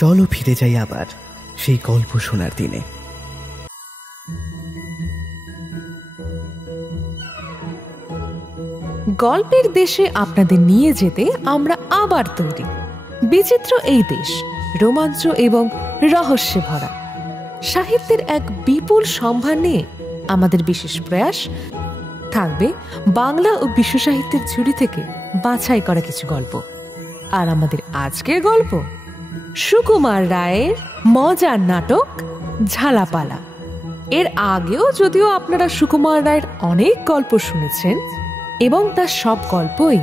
চলো ফিরে যাই আবার সেই গল্প শোনার দিনে। গল্পের দেশে আপনাদের নিয়ে যেতে আমরা আবার তৈরি। বিচিত্র এই দেশ রোমাঞ্চ এবং রহস্যে ভরা। সাহিত্যের এক বিপুল সম্ভার নিয়ে আমাদের বিশেষ প্রয়াস থাকবে বাংলা ও বিশ্ব সাহিত্যের ঝুড়ি থেকে বাছাই করা কিছু গল্প। আর আমাদের আজকের গল্প সুকুমার রায়ের মজার নাটক ঝালাপালা। এর আগেও যদিও আপনারা সুকুমার রায়ের অনেক গল্প শুনেছেন এবং তার সব গল্পই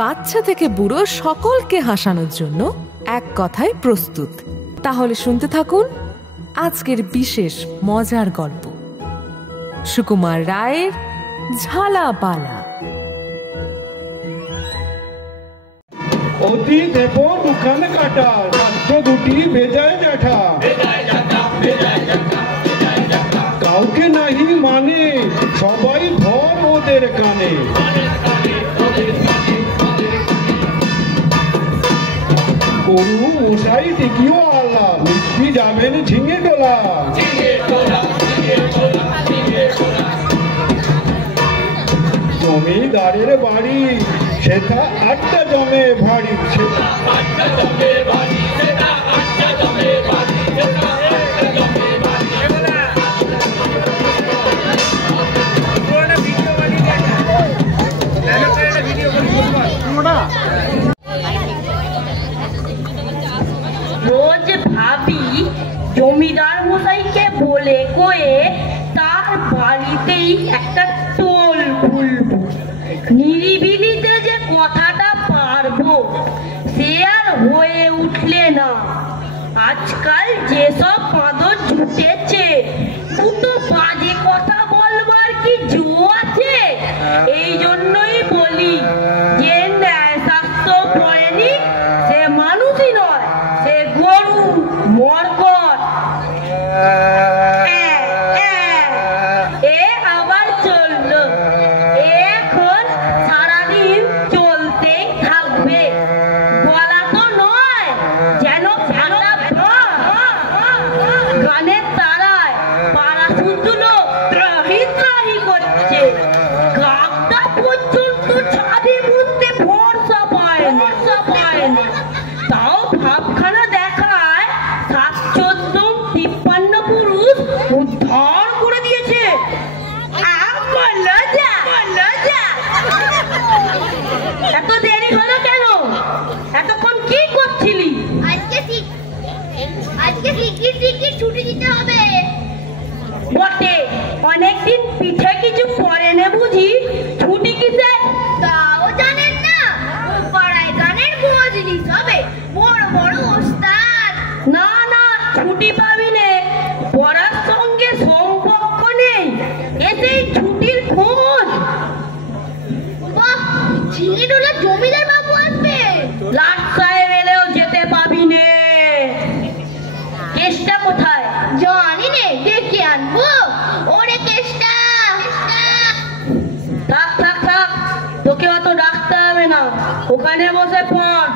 বাচ্চা থেকে বুড়ো সকলকে হাসানোর জন্য এক কথায় প্রস্তুত। তাহলে শুনতে থাকুন আজকের বিশেষ মজার গল্প সুকুমার রায়ের ঝালাপালা। অতি দেব দুখান কাটা মাত্র দুটি বেজায় জ্যাঠা, কাউকে নাহি মানে সবাই ভর ওদের কানে। গরু মশাই টিকিও আলা মিষ্টি যাবেন ঝিঙে টোলা। জমিদারের বাড়ি সেটা আটটা জমে ভারী। রোজ ভাবি জমিদার মশাইকে বলে কয়ে তার বাড়িতেই একটা টোল খুলবো, নিরিবিলিতে যে কথাটা পারবো সে আর হয়ে উঠলে না। আজকাল যেসব পাদর জুটেছে দুটো বাজে কথা বলবার কি জো আছে? এই জন্যই বলি যে ন্যায় শাস্ত্র পড়েনি সে মানুষই নয়, সে গরু মরকট। এ আবার চললো, এখন সারাদিন চলতেই থাকবে। বলা তো নয় যেন গানের তারায় পাড়া শুদ্ধুলো ত্রাহি ত্রাহি করছে। গাছটা পর্যন্ত ছাদে বুঝতে ভরসা পায় না। তাও ভাবখানা দেখায় 7-14-53 পুরুষ উদ্ধার করে দিয়েছে। এত দেরি হলো কেন? এতক্ষণ কি করছিলি? আজকে শিগগির ছুটি দিতে হবে। বটে, অনেকদিন পিঠে কিছু করেনে বুঝি? ছুটি কিসে? তাও জানেন না? পাড়ায় গানের মজলিস হবে, বড় বড় ওস্তাদ। না না, ছুটি পাবি নে, পড়ার সঙ্গে সম্পর্ক নেই, এতেই ছুটির খোঁজ। বাহ, ঝিঙেটোলা জমিদার বাবু আসবে। লাট সাহেব এলেও যেতে পাবি নে। কেসটা কোথায়? জানি নে, ডেকে আনবো। ওরে কেষ্টা, থাক থাক থাক, তোকে অত ডাকতে হবে না, ওখানে বসে পড়।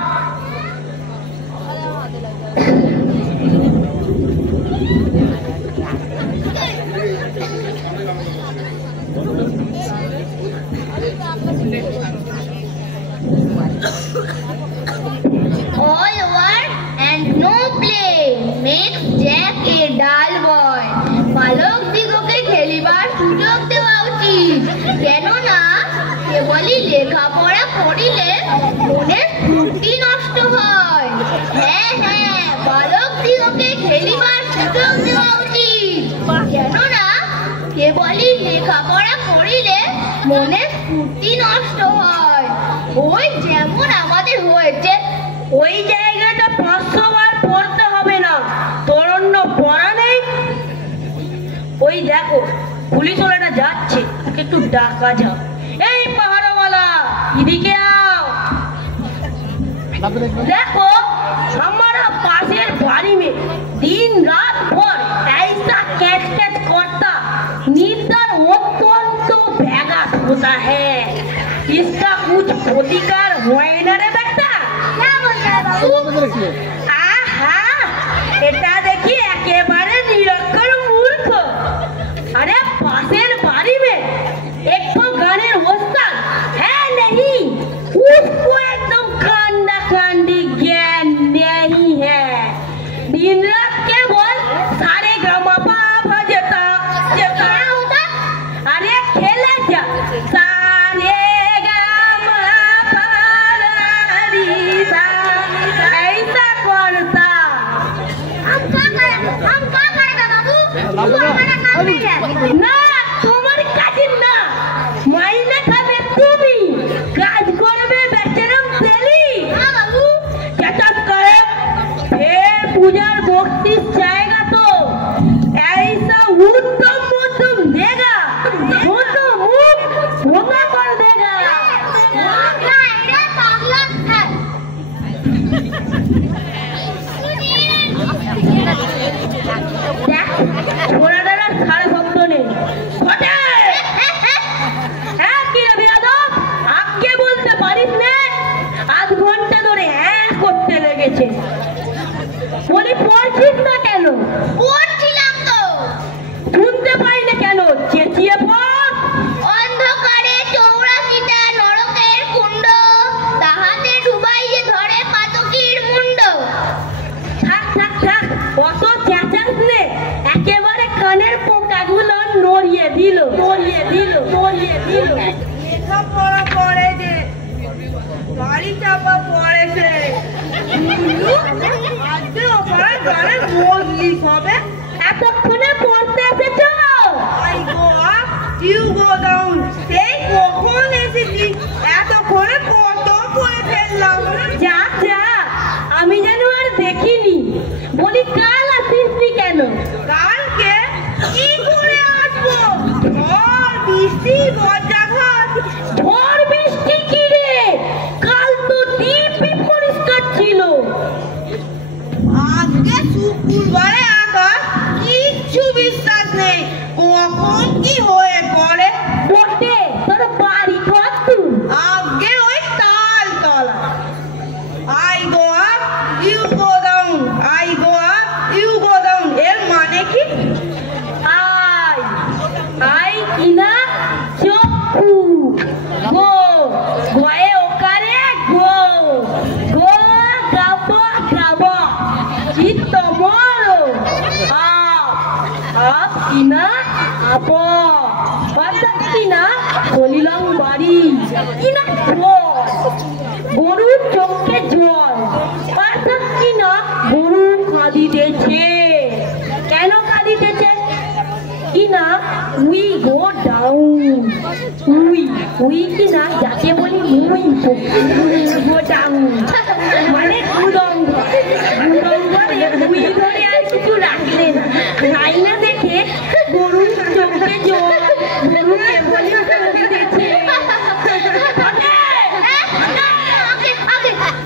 all work and no play makes Jack a dull boy. বালক দিগকে খেলিবার সুযোগ দেওয়া উচিত, কেননা কেবলই লেখাপড়া করিলে মনের স্ফূর্তি নষ্ট হয়। হ্যাঁ হ্যাঁ, বালক দিগকে খেলিবার সুযোগ দেওয়া উচিত, কেননা কেবলই লেখাপড়া করিলে মনের স্ফূর্তি নষ্ট হয়। ওই যেমন আমাদের হয়েছে। ওই জায়গাটা 500 বার পড়তে হবে না, তোর অন্য পড়া নেই। ওই দেখো পুলিশ ওলাটা যাচ্ছে, ওকে একটু ডাকা যাও। এই পাহাড়ওয়ালা, এদিকে আও। দেখো हमारा पासेर बाड़ी में दिन रात भर ऐसा कैच कैच करता निद्रा अत्यंत व्याघात होता है। इसका कुछ प्रतिकार हुआ ना रे बेटा? क्या बोल रहा है बाबू? दिन रात केवल सारे गामा पापा जेता जेता होता। अरे खेले जा सारे गामा पारीसा ऐसा करता। हम क्या करेगा बाबू? तुम्हारा काम नहीं है ना, तुम्हारी काज ना मायने खाबे তুমি কাজ করবে বেচারাম তেলি। हां बाबू चचक करे फिर पूजार बख्शिश जाएगा तो ऐसा उत्तम उत्तम देगा वो तो मुंह भोगा कर देगा। ना एरा पागल है। छोड़ा डाला सारे भक्त ने फटे হ্যাঁ কি রে বিরাদব আজকে বলতে পারিস না? আধ ঘন্টা ধরে হ্যাঁ করতে লেগেছে। বলি পড়ছিস না কেন? পড়ছিলাম তো। শুনতে পাই না কেন? চেঁচিয়ে পড়। অন্ধকারে 84টা নরকের কুণ্ড, তাহাতে ডুবাইয়ে ধরে পাতকীর মুন্ড। থাক থাক থাক অত চেঁচাস নে, একেবারে কানের পোকাগুলো নড়িয়ে দিল নড়িয়ে দিল নড়িয়ে দিল। লেখাপড়া করে যে বাড়ি চাপা পড়েছে আজকে ওখানে গানের মজলিস হবে। এতক্ষণে পড়তে এসেছো? I go up, you go down. সেই কখন এসেছি, এতক্ষণে কত পড়ে ফেললাম। যা যা আমি যেন আর দেখিনি। বলি কাল আসিসনি কেন? কালকে কি করে আসবো? ঝড় বৃষ্টি বজ্রাঘাত। ঝড় বৃষ্টি কি রে? কাল তো দিব্যি পরিষ্কার ছিল। আজকে শুক্রবারে আকাশ কিচ্ছু বিশ্বাস নেই, কখন কি হয়ে পড়ে। বটে তোর বাড়ি কত? আগে ওই Taltala. I go up, you go down. I go up, you go down. এর মানে কি? আই আই কিনা চক্ষু গো গয়ে ওকারে গো গো গাব গাব চিত্ত মর আপ কিনা আপ অর্থাৎ কিনা বলিলাম বাড়ি কিনা গরুর চোখে জল অর্থাৎ কিনা গরু কাঁদিতেছে। কেন কাঁদিতেছে? কিনা উই গো ডাউন। উই কিনা যাকে বলি মুই গো ডাউন মানে গুদঙ্গ। গুদঙ্গরে উই ধরে আর কিছু রাখলে না, রাইনা দেখে গরুর চোখে জল, গরুকে বলি কাঁদিতেছে।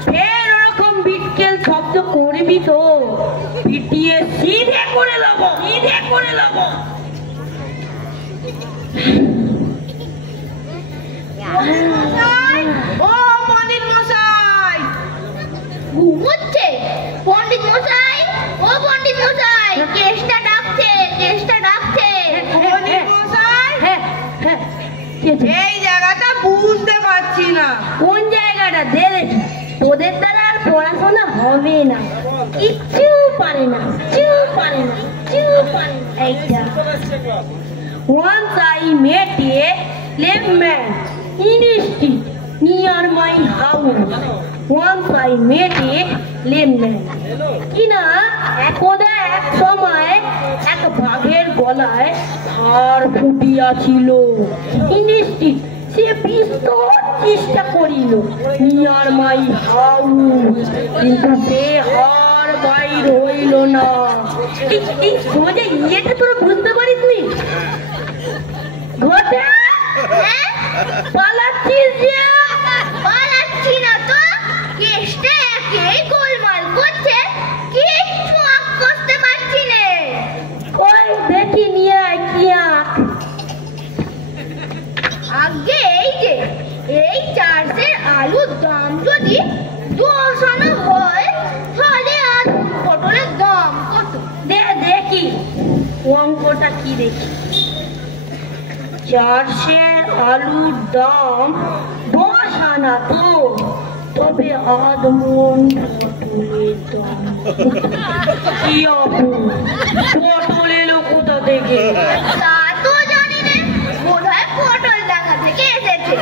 ফের ওরকম বিটকেল শব্দ করবি তো পিটিয়ে সিধে করে দেবো, সিধে করে দেবো। ও পণ্ডিত মশাই! ঘুমোচ্ছে পণ্ডিত মশাই। ও পণ্ডিত মশাই, কেষ্টা ডাকছে কেষ্টা ডাকছে। পণ্ডিত মশাই, হ্যাঁ হ্যাঁ এই জায়গাটা বুঝতে পারছি না। কোন জায়গাটা দে দেখি। তোদের দ্বারা আর পড়াশোনা হবে না, কিচ্ছু পারে না, কিচ্ছু পারে না, কিচ্ছু পারে না। এইটা Once I met a lame man in the street near my house. Once I met a lame man. কিনা একদা এক সময় এক বাঘের গলায় হাড় ফুটিয়াছিল। In the street সে বিস্তর চেষ্টা করিল নিয়ার মাই হাউস, কিন্তু সে হাড় বাইর হইল না। এই সোজা ইয়েটা তোরা বুঝতে পারিস নি? ঘটে পালাচ্ছিস যে? পালাচ্ছি না তো, কেষ্টা একেই গোলমাল করছে, কিচ্ছু আঁক করতে পারছি নে। ওই দেখি নিয়ে আয় কি আঁক। আগে এই যে এই চার্চের আলুর দাম যদি 10 আনা হয়, তাহলে আর পটলের দাম কত? দেখি অঙ্কটা কি দেখি। চার্চের আলুর দাম 10 আনা তো, তবে আধ মন কি অপূর্ব, পটল এলো কোথা থেকে? তা তো জানি না, বোধহয় পটল ডাঙা থেকে এসেছে।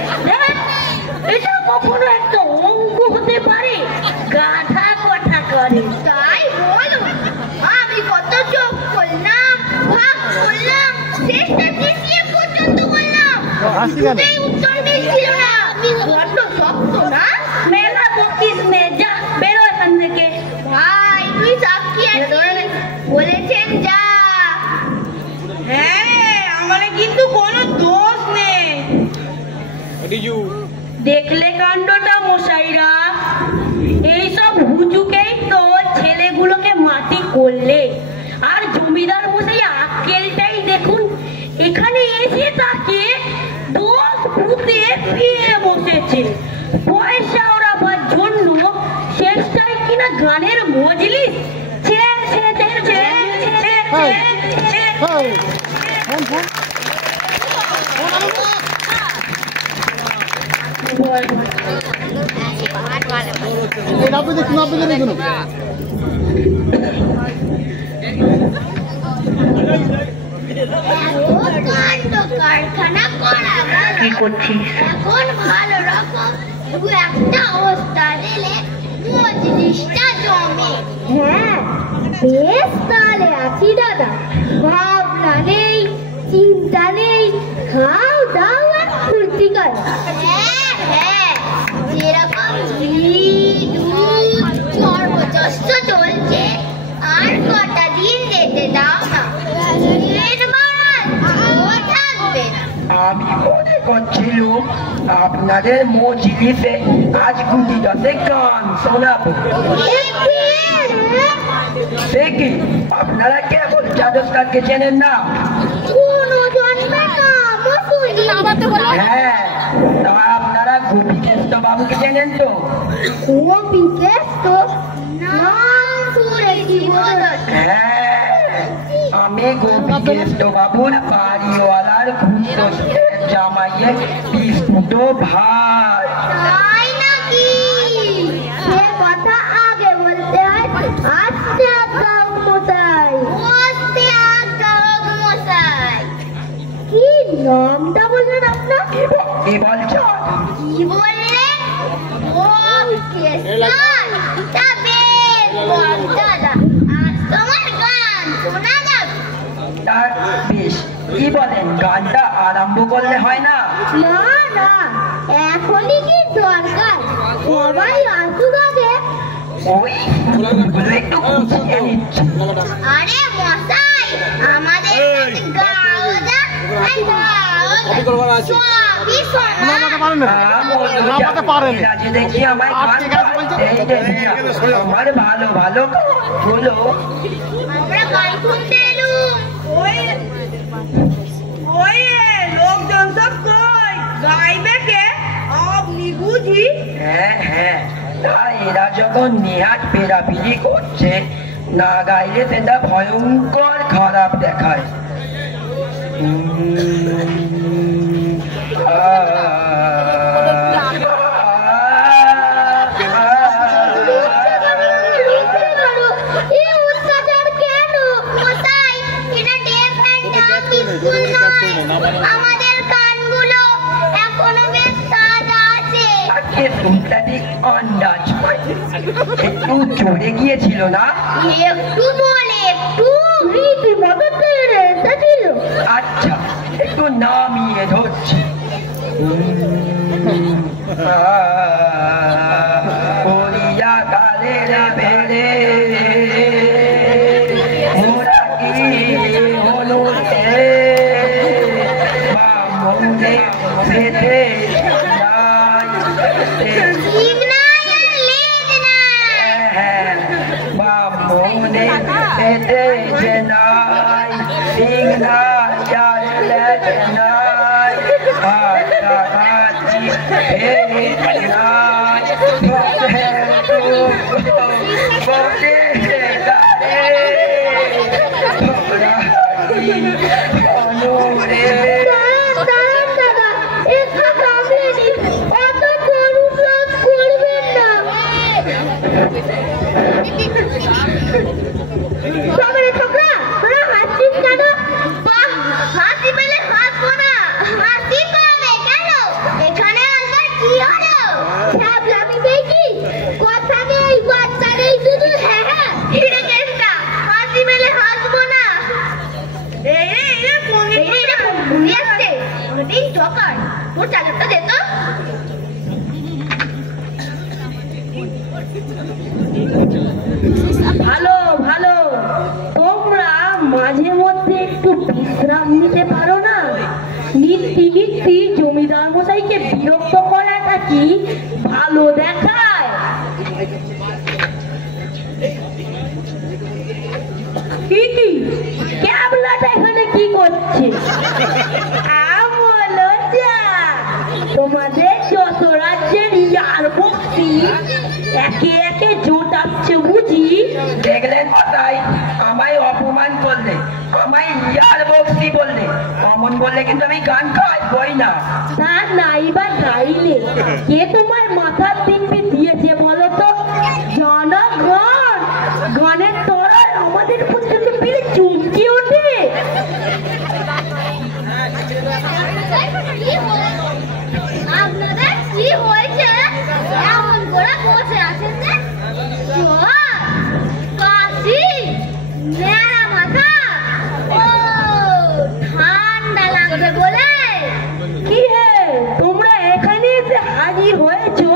এটা কখনো একটা অঙ্ক হতে পারে? গাধা কথা করে। তাই বলো, আমি কত যোগ করলাম, ভাগ করলাম, শেষটা সিসিএম পর্যন্ত করলাম, কিছুতেই উত্তর মিলছিল না। বড্ড শক্ত না? মেলা বকিস নে, যা বেরো এখান থেকে। ভাই তুই সাক্ষী আছিস, বলেছেন যা। হ্যাঁ, আমার কিন্তু কোনো দোষ নেই। দেখলে কাণ্ডটা মশাইরা? এইসব হুজুকেই তো ছেলেগুলোকে মাটি করলে। আর জমিদার মশাই আক্কেলটাই দেখুন, এখানে এসে তাকে 10 ভূতে পেয়ে বসেছে। পয়সা ওড়াবার জন্য শেষটাই কিনা গানের মজলিস। ছে ছে ছে ছে ছে ছে ছে। কারখানা করা গেল। কি করছিস? এখন ভালো রকম দু একটা অবস্থা দিলে মজলিসটা জমে। হ্যাঁ, বেশ তাহলে আছি দাদা, ভাবনা নেই, চিন্তা নেই, খাও দাও আর ফুর্তি করো। হ্যাঁ হ্যাঁ, যেরকম ঘি দুধ সর্বযস্ত চলছে, আর কটা দিন যেতে দাও না, থাকবে না। আমি মনে করছিলাম আপনাদের মজলিসে আজ গুটি দশে গান শোনাবো। সে কি, আপনারা কেবল জাদস্কারকে চেনেন না? হ্যাঁ, তা আপনারা গোপীকেষ্ট বাবুকে চেনেন তো? হ্যাঁ, আমি গোপীকেষ্ট বাবুর বাড়িওয়ালার ঘুষের জামাইয়ের বিস্কুট ভাই। তাই নাকি? সে কথা আগে বলতে হয়। আস্তে আগাও মশাই, আস্তে আগাও মশাই। কি নামটা বললেন আপনার? কি বলছো? কি বললেন? ও কেসার। তা বেশ দাদা, আজ তোমার গান শোনা যাবে। তার বেশ, কি বলেন, গানটা আরম্ভ করলে হয় না? না না, এখনই কি দরকার? সবাই আসুক আগে। ওই একটু খুশিয়ে নিচ্ছি। আরে মশাই, আমাদের গাও না, সবই শোনা। দেখি আমার ভালো ভালো বলো। আমরা গান শুনতে এলুম। ওই লোকজন সব কই গাইবে কে? আপনি বুঝি? হ্যাঁ হ্যাঁ, তা এরা যখন নেহাত পেরাপিরি করছে, না গাইলে সেটা ভয়ঙ্কর খারাপ দেখায়। আমাদের কানগুলো এখনো বেশ তাজা আছে। আন্দাজ একটু চড়ে গিয়েছিল না? একটু বলে একটু রীতিমতো তেড়ে এসেছিল। আচ্ছা, একটু নামিয়ে ধরছি। ওরিয়া কালের বেড়ে ওরা কি হলো রে, বামনে বেঁধে ঠিক নাই আর লেজ নাই। হ্যাঁ, বামনে বেঁধে যে নাই, ঠিক না চালে নাই, কাছাকাছি নাই, বলে গারে অনুরে। দাঁড়ান দাদা, একটু থামিয়ে নিন, অত গরু করবেন না। জকার, তোর চাদরটা দে তো। ভালো ভালো, তোমরা মাঝে মধ্যে একটু বিশ্রাম নিতে পারো না? নিত্যি নিত্যি জমিদার মশাইকে বিরক্ত করাটা কি ভালো দেখায়? কি কি ক্যাবলাটা এখানে কি করছে? বলো যা, তোমাদের যত রাজ্যের ইয়ার বক্সি একে একে জোটাচ্ছে বুঝি। দেখলেন তাই, আমায় অপমান করলে, আমায় ইয়ার বক্সি বললে, অমন বললে কিন্তু আমি গান গাইবই না। তা নাই বা গাইলে কে তোমার মাথার দিব্যি দিয়েছে বলো তো? জনগণ, গণের তরার আমাদের পর্যন্ত পেরে চমকে ওঠে। আপনাদের কি হয়েছে এমন করে বসে আছেন যে? কাশি, ন্যাড়া মাথা, ও ঠান্ডা লাগবে বলে। কি হে, তোমরা এখানে এসে হাজির হয়েছো?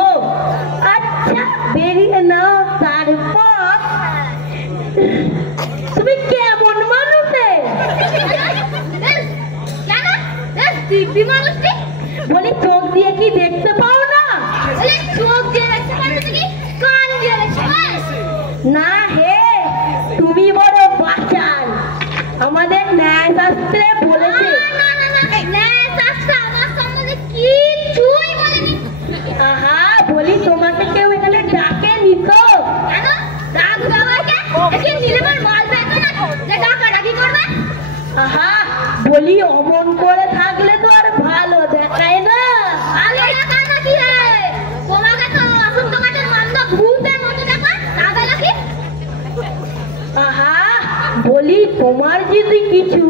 আচ্ছা বেরিয়ে নাও। তারপর তুমি কেমন মানুষে? কেন দিব্যি মানুষটি? বলি চোখ দিয়ে কি দেখতে পাও না? চোখ দিয়ে দেখতে পারবে কি কান দিয়ে দেখতে পাস? না হে, তুমি বড় বাচাল। আমাদের ন্যায় শাস্ত্রে বলেছে। না না না, ন্যায় শাস্ত্র আমার সম্বন্ধে কিছুই বলেনি। আহা, বলি তোমাকে কেউ এখানে ডাকেনি তো? কেন ডাকবে আমাকে? একে নিলেবার মাল পেতো না যে ডাকাডাকি করবে? আহা, বলি অমন করে থাকলে তো আর ভালো দেখায় না। ভালো দেখায় না কি রে? তোমাকে তো আসুন তোমাদের মান্দা ভূতের মতো দেখায়, ডাকা নাকি? আহা, বলি তোমার যদি কিছু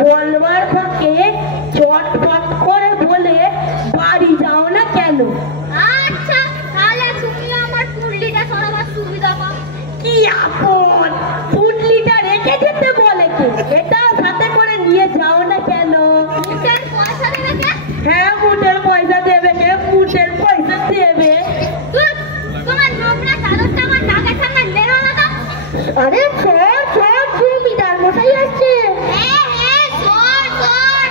বলবার থাকে চটপট করে বলে বাড়ি যাও না কেন? আচ্ছা তাহলে তুমি আমার পুরলিটা সরাবার সুবিধা পাও। কি আপন, পুটলিটা রেখে যেতে বলে কে? এটা সাথে করে নিয়ে যাও না কেন? মুখের পয়সা দেবে কে? হ্যাঁ, মুটের পয়সা দেবে কে? মুটের পয়সা দেবে। তোমার নোংরা চাদরটা আমার নাকের সামনে নেড়ো না তো। আরে সর সর, জমিদার মশাই আসছে। হ্যাঁ হ্যাঁ সর সর।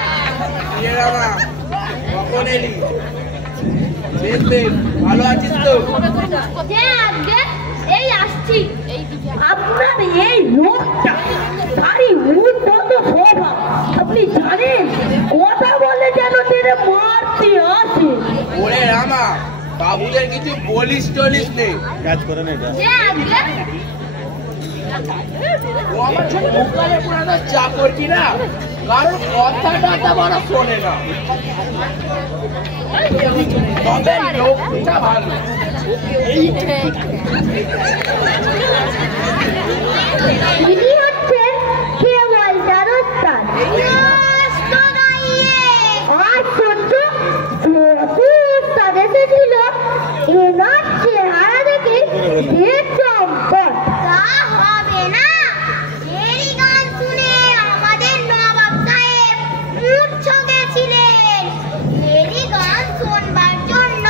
ভালো আছিস তো? হ্যাঁ আজকে এই আসছি। আপনার এই লোকটা ভারী উন্নত স্বভাব। আপনি জানেন কথা বলে যেন তেরে মারতে আসে। ওরে রামা, বাবুদের কিছু বলিস টলিস নেই। কাজ করে না এটা। হ্যাঁ আজকে ও আমার ছোট মুখালে পুরানো চাকর কিনা, কারণ কথাটা বড় শোনে না। তবে লোকটা ভালো। ইনি হচ্ছেন কেবলদার ওস্তাদ। আশ্চর্য, যত ওস্তাদ এসেছিল এনার চেহারা দেখে চম্পট। তা হবে না। এই গান শুনে আমাদের নবাব সাহেব মূর্ছা গেছিলেন। এই গান শোনবার জন্য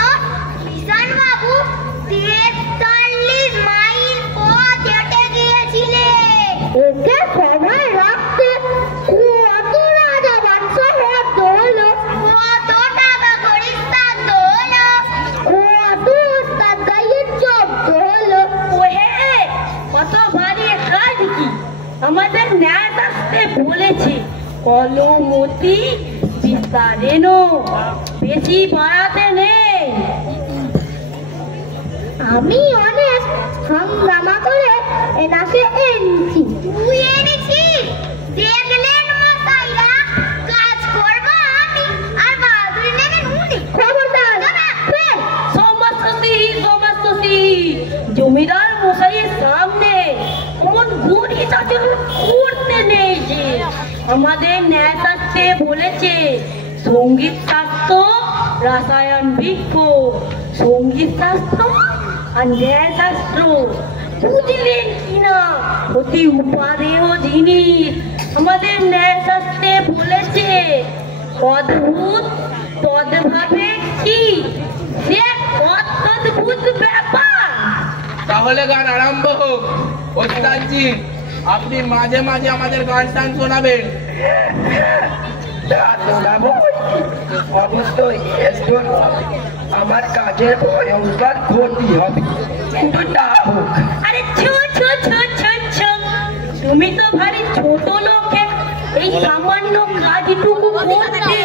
কিষান বাবু 43 মাইল পথ হেঁটে গিয়েছিলেন। একে সবাই রাখতে কত রাজা বাদশা হত হলো, কত টাকা করিস তার হলো, কত ওস্তাদ গাইয়ের জব্দ হলো। ওহে, কত বাড়িয়ে কাজ কি? আমাদের ন্যায় শাস্ত্রে বলেছে কলমতি বিস্তারে নো, বেশি বাড়াতে নেই। আমি অনেক হাঙ্গামা করে এনাকে এনেছি। তুই এনেছিস? দেখলেন মশাইরা, কাজ করবো আমি আর বাহাদুরি নেবেন উনি। খবরদার! ফের! সমাজসতী, সমাজসতী! জমিদার মশাইয়ের সামনে কোন গুড়ি চাচুর করতে নেই যে। আমাদের ন্যায় শাস্ত্রে বলেছে সঙ্গীত শাস্ত্র রসায়ন বিজ্ঞ, সঙ্গীত শাস্ত্র আর ন্যায় শাস্ত্র বুঝলেন কিনা অতি উপাদেয় জিনিস। আমাদের ন্যায় শাস্ত্রে বলেছে অদ্ভুত তদভাবে কি সে অদ্ভুত ব্যাপার। তাহলে গান আরম্ভ হোক। ওস্তাদজি, আপনি মাঝে মাঝে আমাদের গান টান শোনাবেন। শোনাবো অবশ্যই। আমার কাজের ভয়ঙ্কর ক্ষতি হবে, কিন্তু তা হোক। আরে তুমি তো ভারী ছোট লোকে, এই সামান্য কাজটুকু করতে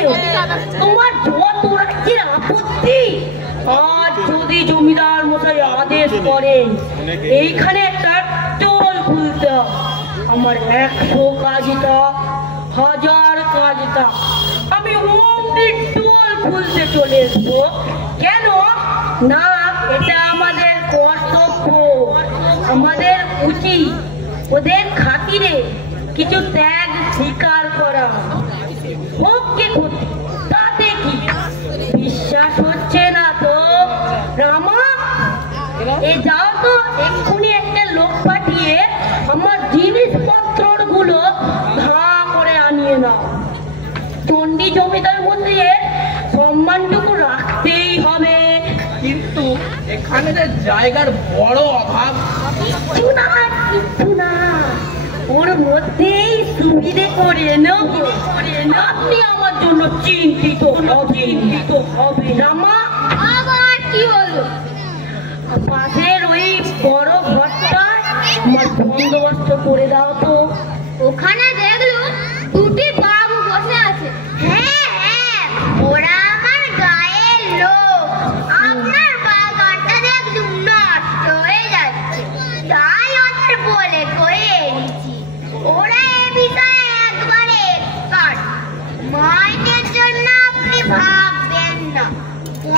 তোমার যত রাজ্যের আপত্তি। আজ যদি জমিদার মশাই আদেশ করেন এইখানে একটা টোল খুলতে, আমার 100 কাজটা 1000 কাজটা আমি অমনি টোল খুলতে চলে এসবো। কেন না, এটা আমাদের কর্তব্য, আমাদের উচিত ওদের খাতিরে কিছু ত্যাগ স্বীকার করা। হোক কি ক্ষতি, তাতে কি? বিশ্বাস হচ্ছে না তো রামা, এ যাও তো এক্ষুনি একটা লোক পাঠিয়ে আমার জিনিসপত্র গুলো ভাঁ করে আনিয়ে নাও। চণ্ডী জমিদার মধ্যে সম্মানটুকু রাখতেই হবে। কিন্তু এখানে যে জায়গার বড় অভাব। কিছু না, ওর মধ্যেই সুবিধে করে নেব। আপনি আমার জন্য চিন্তিত হবে রামা। আবার কি হলো? পাশের ওই বড় ঘরটা আমার বন্দোবস্ত করে দাও তো। ওখানে দেখলো দুটি বাবু বসে আছে। হ্যাঁ, ওরা আমার গায়ের লোক। আপনার বাগানটা দেখলুম নষ্ট হয়ে যাচ্ছে, তাই ওদের বলে কয়ে এনেছি। ওরা এ বিষয়ে একবারে এক্সপার্ট। মাইনের জন্য আপনি ভাববেন না,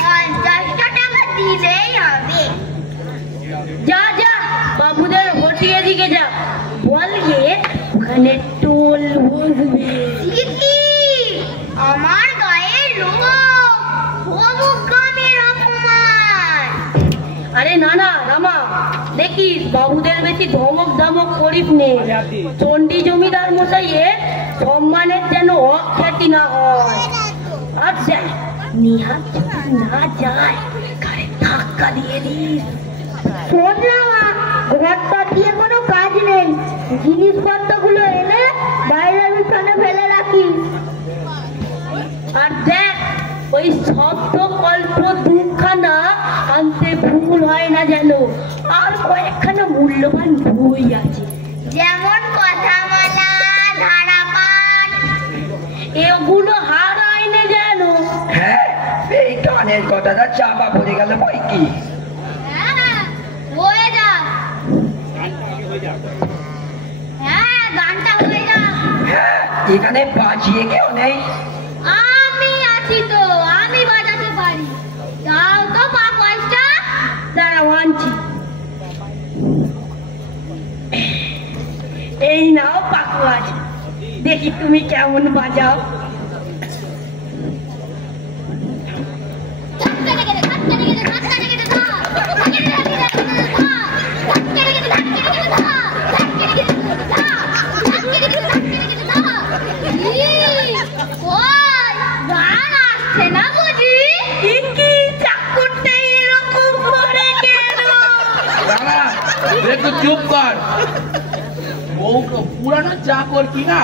50টা টাকা দিলেই হবে। যা বাবুদের হটিয়ে দিকে যা, বল গিয়ে ওখানে টোল বসবে। আমার গায়ের লোক, গ্রামের অপমান। আরে না রামা, দেখিস বাবুদের বেশি ধমক করিস নে। চণ্ডী জমিদার মশাইয়ের সম্মানের যেন অখ্যাতি না হয়। আর দেখ, নিহাত যদি না যায় গাড়ি ধাক্কা দিয়ে দিস। শোন না, ঘরটা দিয়ে কোনো কাজ নেই, জিনিসপত্র গুলো এনে বাইরের উঠানে ফেলে রাখিস। আর দেখ, ওই শব্দ কল্প দুখানা আনতে ভুল হয় না যেন। আর কয়েকখানা মূল্যবান বই আছে, যেমন কথামালা, ধারাপাঠ, এগুলো হারায় না যেন। হ্যাঁ, এই গানের কথাটা চাপা পড়ে গেল বই কি। হয়ে যাক। হ্যাঁ, গানটা হয়ে যাক। হ্যাঁ, এখানে বাজিয়ে কেউ নেই। আমি আছি তো, আমি বাজাতে পারি। দাও তো পয়সা। দাঁড়া আনছি। এই নাও পাকু আছে, দেখি তুমি কেমন বাজাও। একটু চুপ কর। পুরানো চাকর কি না?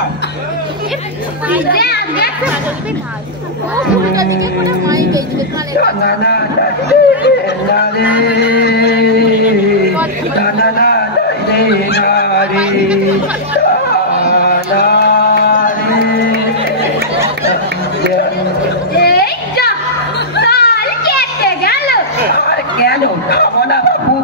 কেন খাবো না বাবু?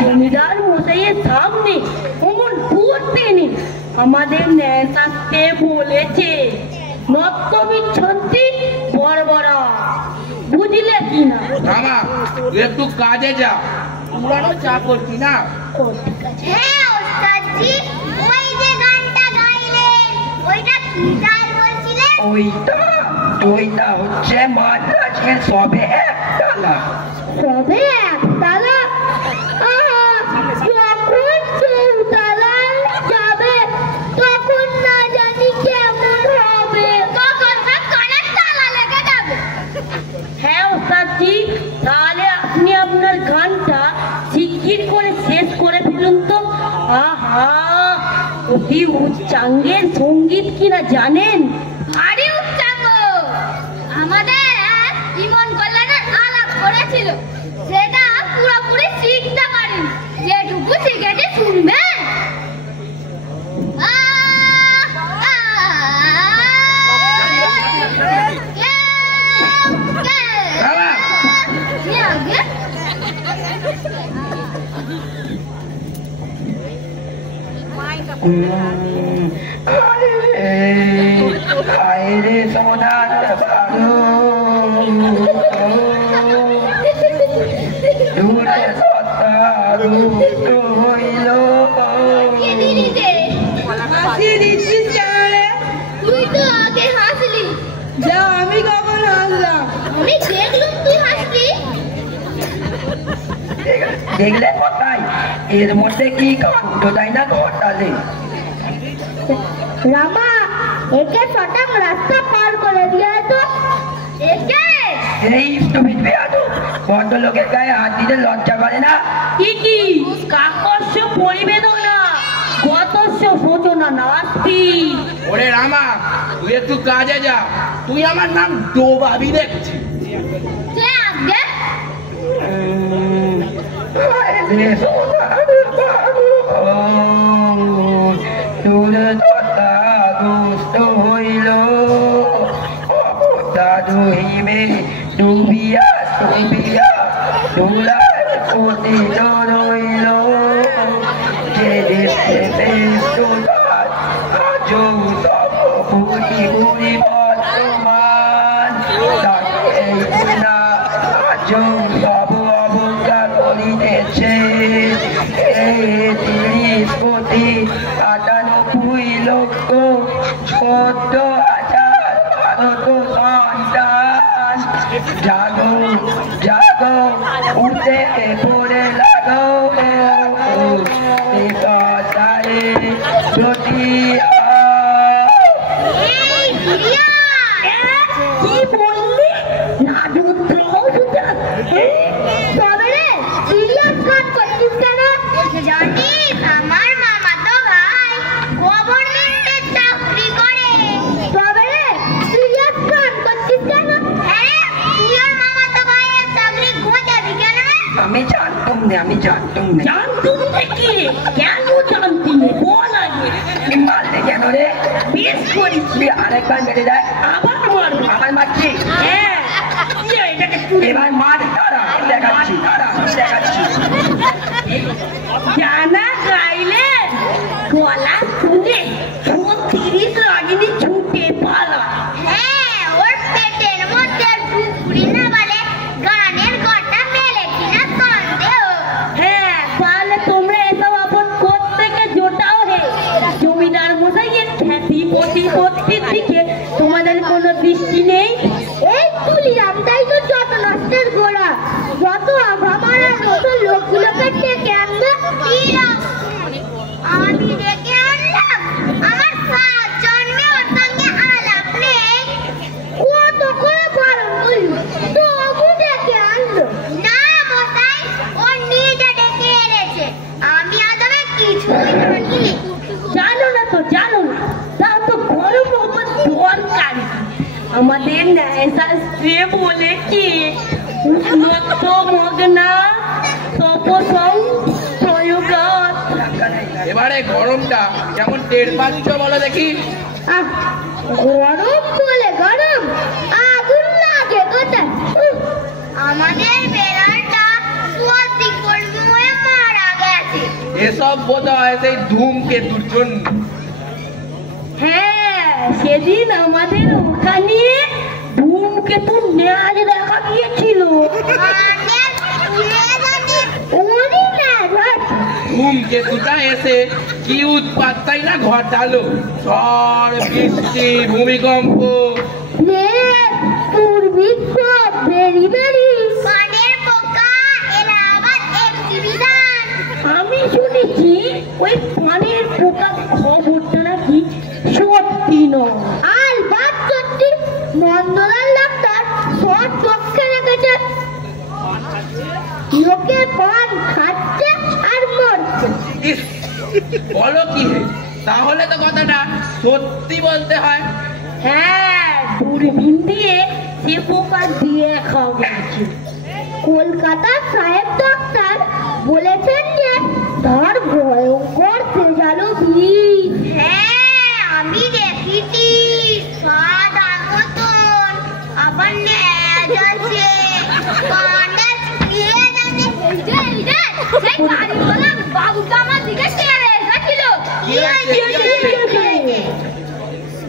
জমিদার মশাইয়ের সামনে অমন করতে নেই, আমাদের ন্যায় থাকতে বলেছে। নত্য বিচ্ছন্তি বড়বড়া, বুঝলে কি না? মামা, একটু কাজে যা, পুরানো চাকর কি না? হ্যাঁ ওস্তাদজি, ওই যে গানটা গাইলেন ওইটা কি গান বলছিলেন? ওইটা দুইটা হচ্ছে মাদ্রাজের সবে একতলা। সবে একতলা? যখন চৌতলায় যাবে তখন না জানি কেমন হবে, তখন কানের তালা লেগে যাবে। হ্যাঁ ওস্তাদজি, তাহলে আপনি আপনার গানটা শিগগির করে শেষ করে ফেলুন তো। আহা, অতি উচ্চাঙ্গের সঙ্গীত কিনা জানেন? আরে উচ্চাঙ্গ, আমাদের এক জীবন কল্যাণের আলাপ করেছিল, সেটা পুরোপুরি শিখতে পারিনি। যেটুকু শিখেছি শুনবেন। আরে সোনার বারো দূরে সত্তারু হইল। হাসি দিচ্ছিস কেন রে? তুই তো আগে হাসলি। যা, আমি কখন হাসলাম? আমি দেখলাম তুই হাসলি। দেখলে কোথায় এর মধ্যে কি কাণ্ড তাই না ঘটালে? রামা, একে সঠিক রাস্তা পার করে দিয়ে তো। একে এই স্টুপিড বেয়াদব ভদ্রলোকের গায়ে হাত দিতে লজ্জা করে না? কি কাকস্য পরিবেদনা গতস্য সূচনা নাস্তি। ওরে রামা, তুই একটু কাজে যা, তুই আমার নাম ডোবাবি দেখছি। কে আগে? আরে সোনার বারো দূরে সত্তারুষ্ট হইল। দাদু হিমে ডুবিয়া ডুবিয়া ডুলার পতিত রইল। যে দেশে আজও তব বুড়ি বুড়ি বর্তমান, তাকে না আজও তব অবজ্ঞা করিতেছে। এই 30,98,14,000 ভারত সন্তান, জাগো জাগো উঠে পড়ে লাগো যদি কি বললি? লাডু জানিস আমার মামা তো ভাই গভর্নমেন্টের চাকরি করে। তবে রে সিরিয়াস গান করছিস কেন? হ্যাঁ, তুই আর মামা তো ভাইয়ের চাকরি খোঁজাবি কেন? আমি জানতাম না, আমি জানতাম না। জানতুম দেখি কেন জানতি নে বল আগে। মারলে কেন রে? বেশ করেছি। আরেকবার মেরে দেয়। আবার মারো। আবার মারছি। হ্যাঁ, এটাকে তুলে এবার মার, তারা দেখাচ্ছি, তারা দেখাচ্ছি। জানা গাইলে গলা শুনে 30 রাগিনী ছুটে পালা। হ্যাঁ, ওর পেটের মধ্যে পুকুরি না বলে গানের গটা মেলে কিনা সন্দেহ। হ্যাঁ, তাহলে তোমরা এসব আপন কোত্থেকে জোটাও হে? জমিদার মশাইয়ের খ্যাতি প্রতিপত্তির দিকে তোমাদের কোনো দৃষ্টি নেই? এই তুলিরামটাই তো যত নষ্টের গোড়া। যত আভামারা নতুন লোকগুলোকে ডেকে আনবে। আমি ডেকে আনলাম? আমার 7 জন্মে ওর সঙ্গে আলাপ নেই। কত করে বারণ করল, তবু ডেকে আনলো না। মশাই, ও নিজে ডেকে এনেছে। আমি আদমে কিছুই জানি। জানো না তো জানো না, তা তো গরম হবার দরকার কি? আমাদের ন্যায়শাস্ত্রে বলে কি উন্নত মগ্না তপসং প্রয়োগাৎ। এবারে গরমটা যেমন টের পাচ্ছ বলো দেখি। গরম বলে গরম, আগুন লাগে কোথায়? আমাদের বেড়ালটা সর্দি কর্মী হয়ে মারা গেছে। এসব বোধ হয় সেই ধূমকেতুর জন্য। হ্যাঁ, সেদিন আমাদের ওখানে ধূমকেতু ন্যাজ দেখা গিয়েছিল। ধূমকেতুটা এসে কি উৎপাতটাই না ঘটালো। ঝড় বৃষ্টি ভূমিকম্প। বেরি বেরি কানের পোকা এলাহাবাদ এক্সিবিশন। আমি শুনেছি ওই পানের পোকা খবরটা নাকি সত্যি নয়। আলবাত সত্যি, নন্দলাল ডাক্তার সব চোখে রেখেছে। লোকে পান খাচ্ছে আর মরছে। ইস, বলো কি হে? তাহলে তো কথাটা সত্যি বলতে হয়। হ্যাঁ, দূরবীন দিয়ে সে পোকা দিয়ে খাওয়াচ্ছে। কলকাতার সাহেব ডাক্তার বলেছেন যে তার ভয়ঙ্কর তেজালো বিষ। হ্যাঁ, আমি দেখেছি, সাদা মতন, আবার ন্যাজ আছে, কানটা ছিঁড়ে যাচ্ছে। সেই গাড়িওয়ালা বাবুটা আমার দিকে তেড়ে এসেছিল।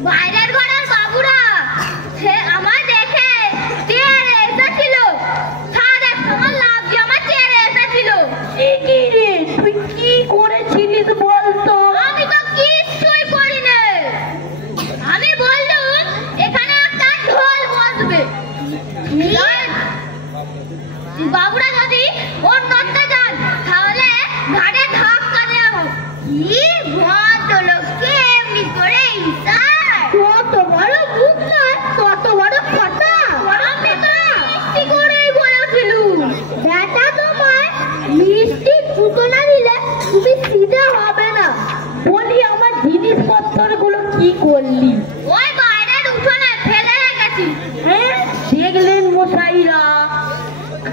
বাইরের ঘরের বাবুরা সে আমার দেখে তেড়ে এসেছিল। সাদের সময় লাভ দিয়ে আমার তেড়ে এসেছিল। তুই কি করেছিলিস বলতো? আমি তো কিছুই করিনি। আমি বললুম এখানে একটা ঢোল বসবে, বাবুরা যদি ওর নড়তে যান তাহলে ঘাড়ে ধাক্কা দেওয়া হবে। কি ভদ্রলোককে এমনি করে ইশারা! কত বড় মুখ নয়, কত বড় কথা! আমি তো মিষ্টি করেই বলেছিলুম, বেটা তোমায় মিষ্টি জুতো না দিলে তুমি সিধে হবে না। বলি আমার জিনিসপত্রগুলো কি করলি? ওই বাইরের উঠোনে ফেলে রেখেছি। হ্যাঁ, দেখলেন মশাইরা,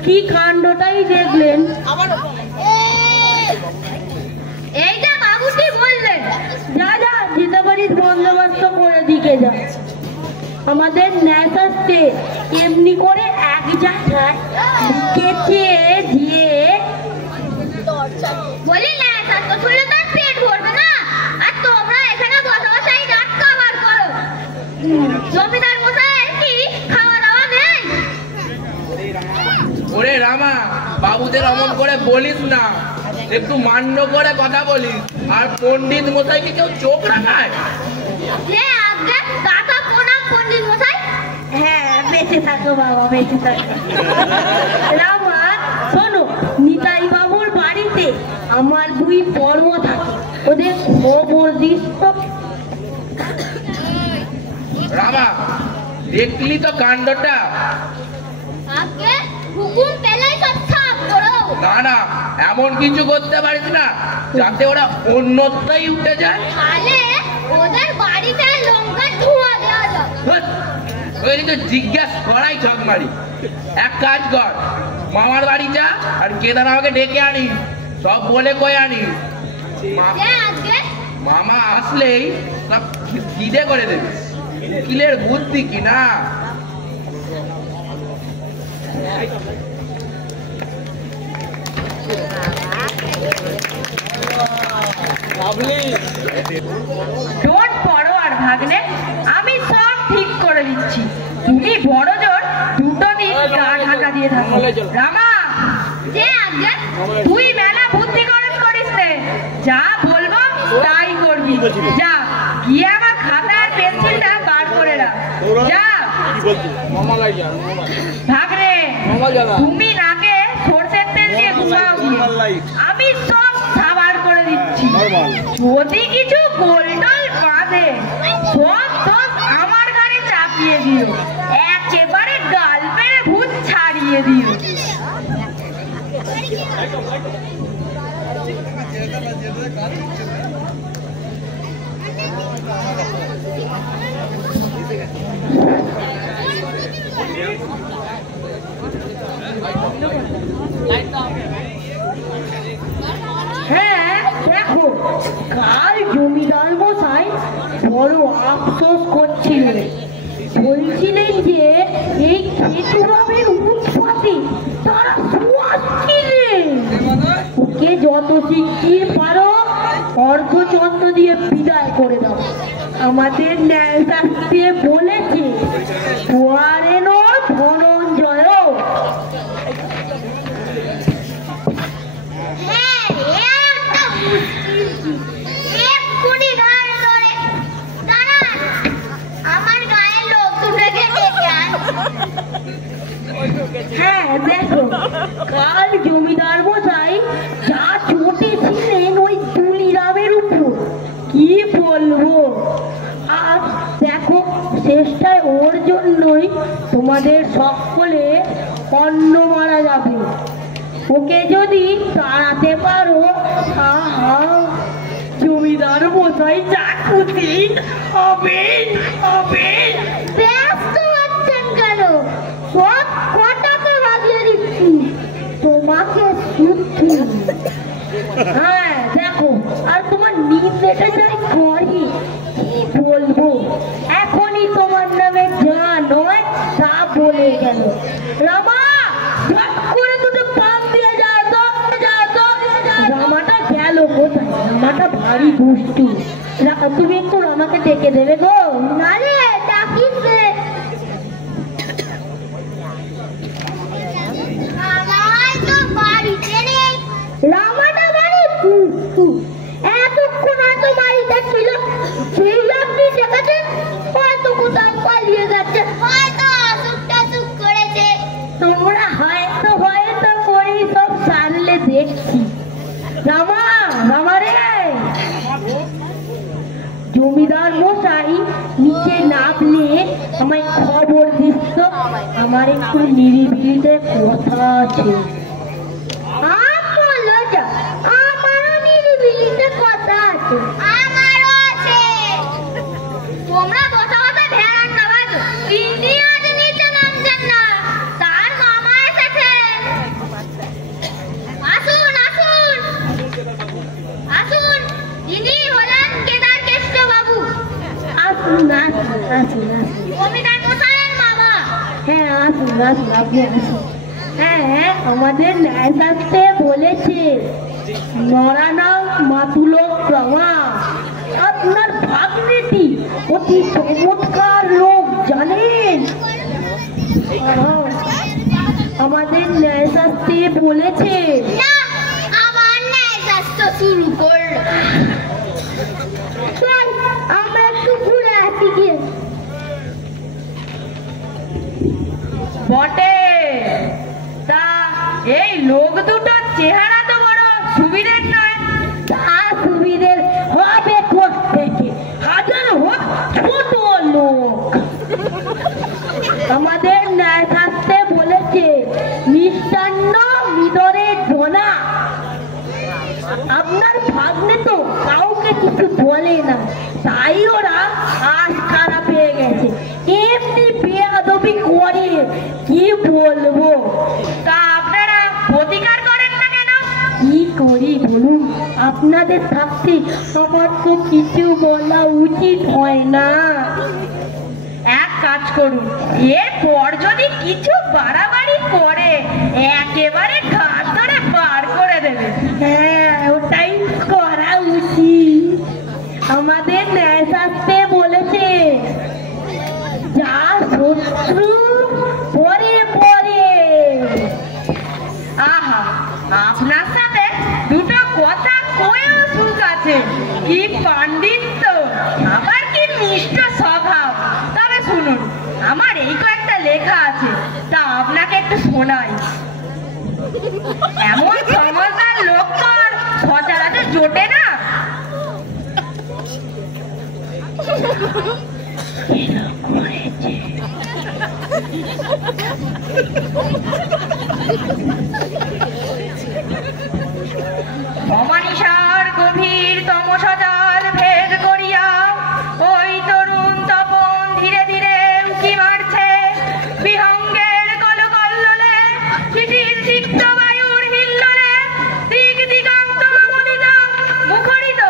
কি কাণ্ডটাই দেখলেন। এই যে বাবুটি বললেন, যা যা যেতে পারিস বন্দোবস্ত করে দিকে যা। আমাদের ন্যাস আসছে, এমনি করে এক জায়গায় কেটে দিয়ে বলি না তো শুনলে তার পেট ভরবে না। আর তোমরা এখানে বসে বসে এই রাত খাবার করো। জমিদার মশাই কি খাওয়া দাওয়া নেই? ওরে রামা, বাবুদের অমন করে বলিস না, একটু মান্য করে কথা বলিস। আর পণ্ডিত মশাইকে কেউ চোখ রাখায়? যে আগে দাদা প্রণাম পণ্ডিত মশাই। হ্যাঁ, বেঁচে থাকো বাবা, বেঁচে থাকো। রামা, শোনো, নিতাই বাবুর বাড়িতে আমার দুই পর্ব থাকে, ওদের খবর দিস তো। রামা, দেখলি তো কাণ্ডটা? আগে হুকুম পেলেই সব সাফ করো। না না, এমন কিছু করতে পারিস না যাতে ওরা অন্যত্রই উঠে যায়। তাহলে ওদের বাড়িতে লঙ্কা ধোয়া দেওয়া যায়। ওই তো জিজ্ঞাস করাই ছক মারি। এক কাজ কর, মামার বাড়ি যা আর কেদার আমাকে ডেকে আনিস, সব বলে কয়ে আনিস। যে আগে মামা আসলেই সব সিধে করে দেবে। উকিলের বুদ্ধি কি না! ডোন্ট ফরওয়ার্ড ভাগ্নে, আমি সব ঠিক করে দিচ্ছি। তুমি বড় জোর দুটো দিন গা ঢাকা দিয়ে থাকো। রামা, যে আগে তুই মেলা বুদ্ধি খরচ করিস রে, যা বলবো তাই করবি। যা গিয়ে আমার খাতার পেন্সিলটা বার করে রাখ। যা ভাগ্নে, তুমি নাকে সরষের তেল দিয়ে ঘুমাও গিয়ে। আমি সব সাবার করে দিচ্ছি। যদি কিছু গোলটোল বাঁধে সব দোষ আমার ঘাড়ে চাপিয়ে দিও, একেবারে গাল মেরে ভূত ছাড়িয়ে দিও। হ্যাঁ দেখো, কাল জমিদার মশাই বড় আফসোস করছিলেন। বলছিলেন যে এই কেতুরামের উৎপাতে তারা শুয়াচ্ছিলেন। ওকে যত শিগগির পারো অর্ধচন্দ্র দিয়ে বিদায় করে দাও। আমাদের ন্যায় শাস্ত্রে বলেছে দুয়ারে নয় ধনঞ্জয়। হ্যাঁ, একটা মুশকিল। এক্ষুনি গায়ে ধরে দাঁড়ান, আমার গায়ে লোক দুটোকে ডেকে আন। হ্যাঁ দেখো, কাল জমিদার মশাই যা চটেছিলেন ওই তুলিরামের উপর, কি বলবো। আর দেখো, শেষটায় ওর জন্যই তোমাদের সকলে অন্ন মারা যাবে। ওকে যদি তাড়াতে পারো, আহা, জমিদার মশাই যা খুশি হবেন হবেন। ব্যস্ত হচ্ছেন কেন? সব কটাকে বাগিয়ে দিচ্ছি, তোমাকে শুদ্ধি। হ্যাঁ দেখো, আর তোমার নির্দেশে যাই করি, কি বলবো। এখনই তোমার নামে যা নয় তা বলে গেল। রামা, ঝট করে দুটো পাম দিয়ে যাও তো, যাও তো। রামাটা গেল কোথায়? রামাটা ভারী দুষ্টু। তুমি একটু রামাকে ডেকে দেবে গো। নারে ডাকিস রে। আমার তো বাড়িতে নেই। রামাটা বাড়ি দুষ্টু, এতক্ষণ হয়তো বাড়িতে ছিল, সেই আপনি দেখেছেন হয়তো কোথাও পালিয়ে গেছে, হয়তো আসুক টাসুক করেছে। তোমরা হয়তো হয়তো করেই সব সারলে দেখছি। রামা, রামা রে, জমিদার মশাই নিচে নামলে আমায় খবর দিচ্ছ, আমার একটু নিরিবিলিতে কথা আছে। আমারও নিরিবিলিতে কথা আছে। আমারও আছে। তোমরা বসা বসা ধ্যান না বাজো। তিনি আজ নিচে নামছেন না, তার মামা এসেছে। আসুন আসুন আসুন, তিনি হলেন কেদার কেষ্ট বাবু। আসুন আসুন আসুন আসুন। জমিদার মশাইয়ের মামা। হ্যাঁ আসুন আসুন, আপনি আসুন। হ্যাঁ হ্যাঁ, আমাদের ন্যায় শাস্ত্রে বলেছে নরানাম মাতুলোক প্রমা। আপনার ভাগ্নেটি অতি চমৎকার লোক, জানেন? আমাদের ন্যায় শাস্ত্রে বলেছে। না, আমার ন্যায় শাস্ত্র শুরু করলো। চল আমরা একটু ঘুরে আসি গিয়ে। বটে, তা এই লোক দুটোর চেহারা তো বড় সুবিধের নয়। তা সুবিধের হবে কোত্থেকে? হাজার হোক ছোট লোক। আমাদের ন্যায় শাস্ত্রে বলেছে মিষ্টান্ন মিদরে জোনা। আপনার ভাগ্নে তো কাউকে কিছু বলে না, তাই ওরা আশ খারাপ হয়ে গেছে, এমনি বেয়াদবি করে, কি বলবো। তা আপনারা প্রতিকার করেন না কেন? কি করি বলুন, আপনাদের থাকতে আমার তো কিছু বলা উচিত হয় না। এক কাজ করুন, এরপর যদি কিছু বাড়াবাড়ি করে একেবারে ঘাট ধরে বার করে দেবে। হ্যাঁ, ওটাই করা উচিত। আমাদের ন্যায় শাস্ত্রে বলেছে যা শত্রু পরে পরে। আহা, আপনার সাথে দুটো কথা কয়েও সুখ আছে। কি পাণ্ডিত্য, আবার কি মিষ্ট স্বভাব। তবে শুনুন, আমার এই কয়েকটা লেখা আছে, তা আপনাকে একটু শোনাই। এমন সমস্যার লোক তো আর সচরাচর জোটে না। অমানিসার গভীর তমসজাল ভেদ করিয়া ওই তরুণ তপন ধীরে ধীরে উঁকি মারছে। বিহঙ্গের কলকল্লোলে, চিঠির সিক্ত বায়ুর হিল্লোলে, দিক দিগন্ত আমোদিত মুখরিত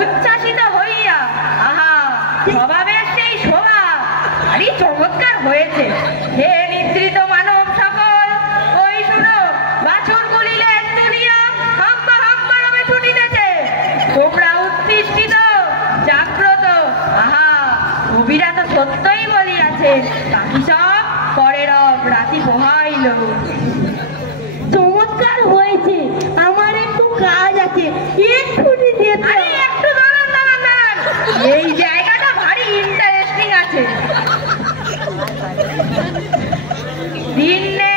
উচ্ছ্বাসিত হইয়া, আহা, স্বভাবের সেই শোভা ভারী চমৎকার হয়েছে। হে নিদ্রিত মানব সকল, ওই শুনো, বাছুর গুলিলে তুলিয়া হাম্বা হাম্বা রবে ছুটিতেছে। তোমরা উৎকৃষ্টিত, জাগ্রত। আহা, কবিরা তো সত্যই বলিয়াছে, বাকি সব পরে রব রাতি পোহাইল। চমৎকার হয়েছে, আমার একটু কাজ আছে, একটু যেতে। একটু দাঁড়ান দাঁড়ান দাঁড়ান, এই জায়গাটা ভারী ইন্টারেস্টিং আছে। দিনে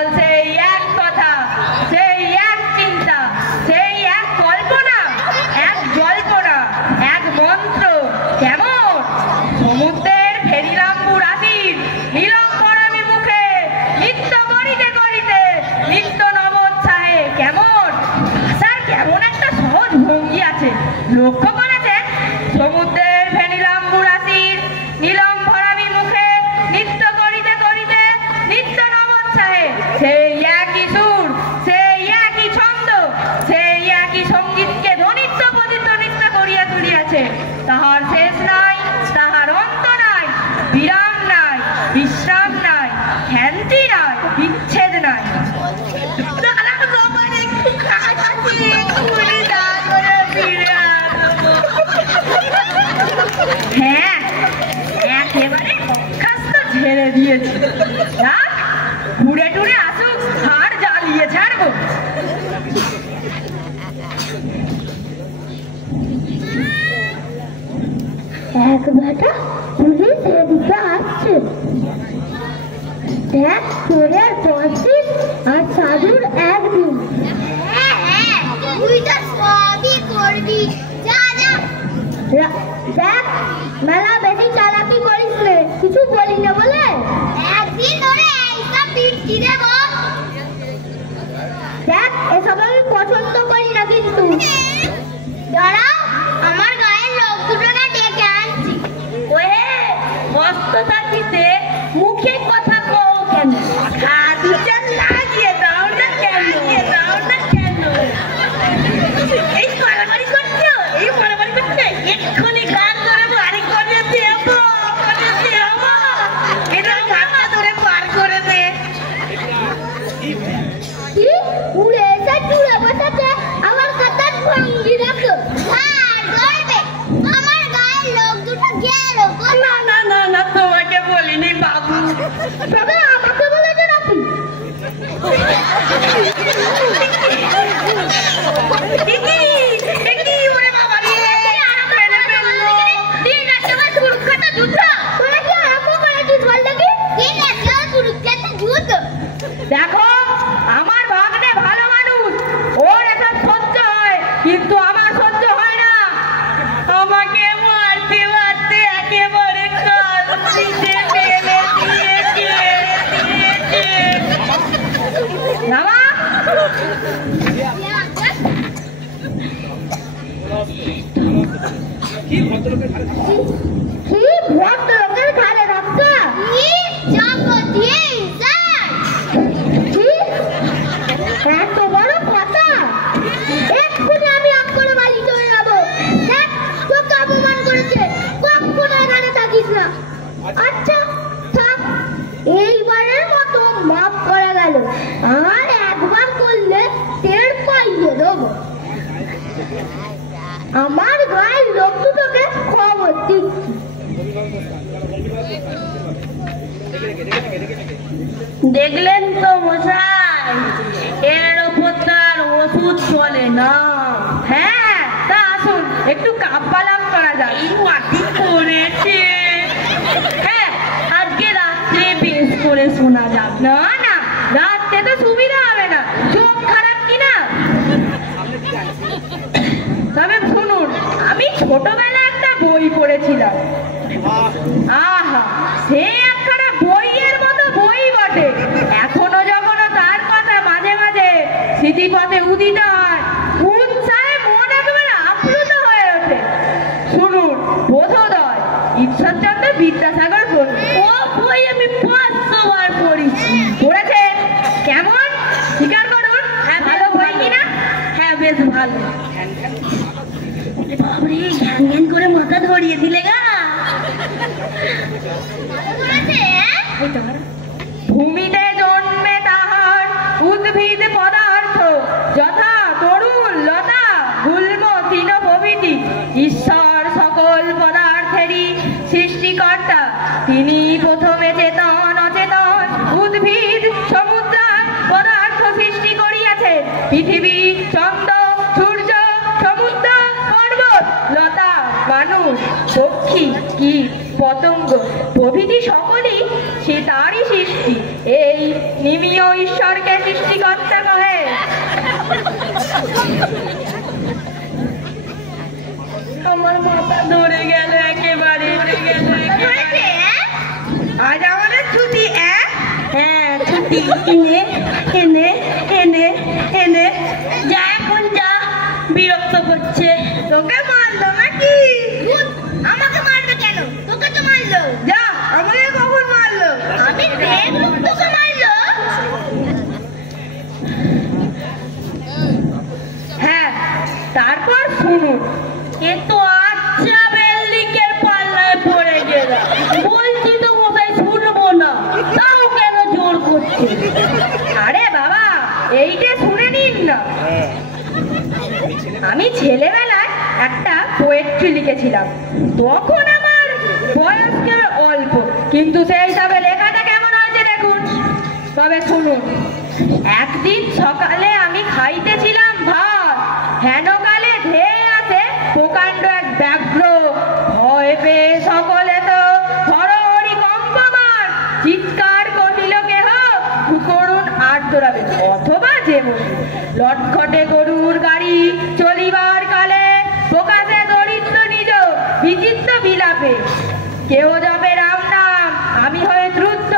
কেবল সেই এক কথা, সেই এক চিন্তা, সেই এক কল্পনা, এক জল্পনা, এক মন্ত্র। কেমন সমুদ্রের ফেরিলাম্বু রাশির নীলম্বরামি মুখে নৃত্য করিতে করিতে নিত্য নবোৎসাহে কেমন ভাষার কেমন একটা সহজ ভঙ্গি আছে। লক্ষ্য করেছেন? সমুদ্রের ফেরিলাম্বু রাশির নীলম্বরামি মুখে নৃত্য করিতে করিতে নিত্য নবোৎসাহে সেই একই সুর, সেই একই ছন্দ, সেই একই সঙ্গীতকে ধ্বনিত্ব প্রতিধ্বনিত্ব করিয়া তুলিয়াছে। তাহার শেষ নাই, তাহার অন্ত নাই, বিরাম নাই, বিশ্রাম নাই, ক্ষান্তি নাই, বিচ্ছেদ নাই। হ্যাঁ, একেবারে বরখাস্ত ঝেড়ে দিয়েছে। ঘুরে টুরে আসুক, হাড় জ্বালিয়ে ছাড়বো। এক বেটা পুলিশ এদিকে আসছে। দেখ চোরের 10 দিন আর সাধুর 1 দিন। তুই তো সবই করবি। যা যা। দেখ মেলা বেশি চালাকি করিস না, কিছু বলি না বলে একদিন ধরে এইসব পিটছি দেব। দেখ এসব আমি পছন্দ করি না কিন্তু। দাঁড়াও, আমার গায়ের লোক দুটোকে ডেকে আনছি। ওহে মস্ত থাকিতে মুখে কথা কও কেন? হাতুটা লাগিয়ে দাও না কেন? দাও না কেন? এই মারামারি করছো, এই মারামারি করছো, এক্ষুনি গান ধরবো। আরে করে দেবো, করে দেবো। এটা ঘাটটা ধরে পার করে দে। কি উড়ে এসে চুড়ে বসাতে আমার কথার ভঙ্গি রাখো। আর ধরবে আমার গায়ের লোক দুটো গেল। না না না না, তোমাকে বলিনি বাবু। তবে আমাকে বলেছে নাকি? দেখো, আমার ভাগ্নে ভালো মানুষ, ওর এসব সহ্য হয়, কিন্তু আমার সহ্য হয় না। আমাকে মারতে মারতে একেবারে কাঁদতে ফেলে দিয়েছে। বাবা কি ভদ্রলোকের ঘাড়ে ধাক্কা? এত বড় কথা! এক্ষুনি আমি আপ করে বাড়ি চলে যাবো। দেখ তোকে অপমান করেছে, কখনো এখানে থাকিস না। আচ্ছা থাক, এইবারের মতো মাফ করা গেল। আর একবার করলে টের পাইয়ে দেবো। আমার গায়ের লোক দুটোকে খবর দিচ্ছি। দেখলেন তো মশাই, এর ওপর তার ওষুধ চলে না। হ্যাঁ, তা আসুন একটু কাব্বালাপ করা যাক। এই মাটি করেছে। হ্যাঁ, আজকে রাত্রে বেশ করে শোনা যাক। না না, রাত্রে তো সুবিধা হবে না, চোখ খারাপ কিনা। তবে শুনুন, আমি ছোটবেলায় একটা বই পড়েছিলাম। আহা, সে একখানা বইয়ের মতো বই বটে। এখনো যখন তার কথা মাঝে মাঝে স্মৃতিপথে উদিত হয়, উৎসাহে মন একেবারে আপ্লুত হয়ে ওঠে। শুনুন, বোধোদয় ঈশ্বরচন্দ্র বিদ্যাসাগর বলুন। ও বই আমি 500 বার পড়েছি। পড়েছেন? কেমন? স্বীকার করুন, ভালো বই কিনা? হ্যাঁ, বেশ ভালো। বাবরে, জ্ঞান জ্ঞান করে মাথা ধরিয়ে দিলে গা। ভূমিতে জন্মে তাহার উদ্ভিদ পদার্থ, যথা তরুণ লতা গুল্ম তৃণ প্রভৃতি। ঈশ্বর সকল পদার্থেরই সৃষ্টিকর্তা। তিনি প্রথমে চেতন অচেতন উদ্ভিদ সমুদ্র পদার্থ সৃষ্টি করিয়াছেন। পৃথিবী, চন্দ্র, সূর্য, সমুদ্র, পর্বত, লতা, মানুষ, পক্ষী, কীট, পতঙ্গ প্রভৃতি সকলই সে তারই সৃষ্টি। এই নিমীয় ঈশ্বরকে সৃষ্টিকর্তা কহে। আমার মাথা ধরে গেল একেবারে। আজ আমাদের ছুটি। হ্যাঁ ছুটি। এনে এনে এনে এনে যা, এখন যা, বিরক্ত করছে। তোকে মারলো নাকি? আমাকে মারবে কেন? তোকে তো মারলো। যা, আমাকে কখন মারলো? আমি দেখলুম তোকে মারলো। হ্যাঁ, তারপর শুনুন। এ তো আচ্ছা বেল্লিকের পাল্লায় পড়ে গেল। বলছি তো মশাই শুনবো না, তাও কেন জোর করছে? আরে বাবা, এইটা শুনে নিন না। আমি ছেলেবেলায় একটা পোয়েট্রি লিখেছিলাম। তখন আমার বয়স কেন অল্প, কিন্তু সেই হিসাবে লেখাটা কেমন হয়েছে দেখুন। তবে শুনুন। একদিন সকালে আমি খাইতেছিলাম ভাত, হেনকালে ধেয়ে আসে প্রকাণ্ড এক ব্যাঘ্র। ভয় পেয়ে সকলে তো হরহরি কম্পমান, চিৎকার করিল কেহ করুন আর দৌড়াবে, অথবা যেমন লটখটে গরুর গাড়ি চলিবার কালে প্রকাশে দরিদ্র নিজ বিচিত্র বিলাপে। কেউ যাবে রাম নাম, আমি হয়ে দ্রুত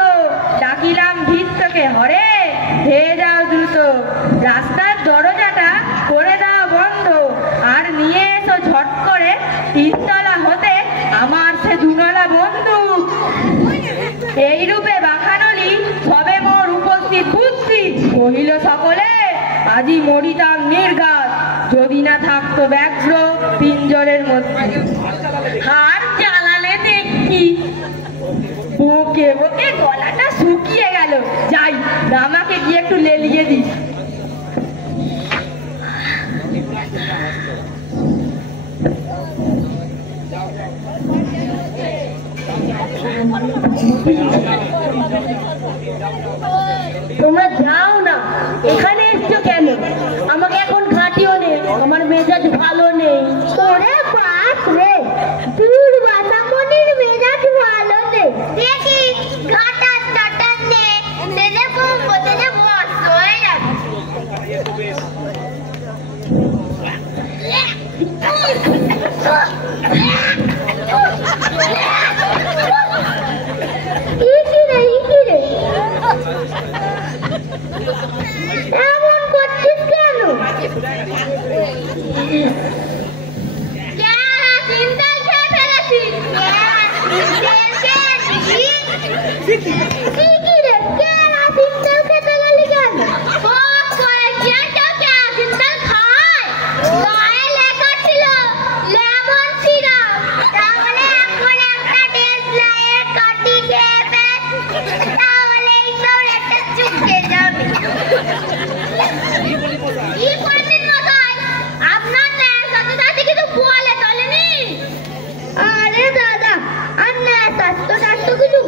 ডাকিলাম ভীতকে, হরে ধেয়ে যাও দ্রুত, রাস্তার দরজাটা করে দাও বন্ধ, আর নিয়ে এসো ঝট করে তিনতলা হতে আমার সে দুনলা বন্দুক। এইরূপে বাখানলি সবে মোর উপস্থিত বুদ্ধি, কহিল সকলে আজি মরিতাম নির্ঘাত, যদি না থাকতো ব্যাঘ্র পিঞ্জরের মধ্যে। হার জ্বালালে দেখি বুকে বুকে গলাটা শুকিয়ে গেল। যাই, রামাকে গিয়ে একটু লেলিয়ে দিই। তোমরা যাও না, এখানে এসছো কেন? আমাকে এখন ঘাটিও নেই, আমার মেজাজ ভালো নেই। তোরে বাস রে, দূর বাসামনির মেজাজ ভালো নেই। দেখি ঘাটার টাটার নে, তেলে কমবো, তেলে বস হয়ে যাবে। এমন করছিস কেন? চিন্তাই খেয়ে ফেলেছি।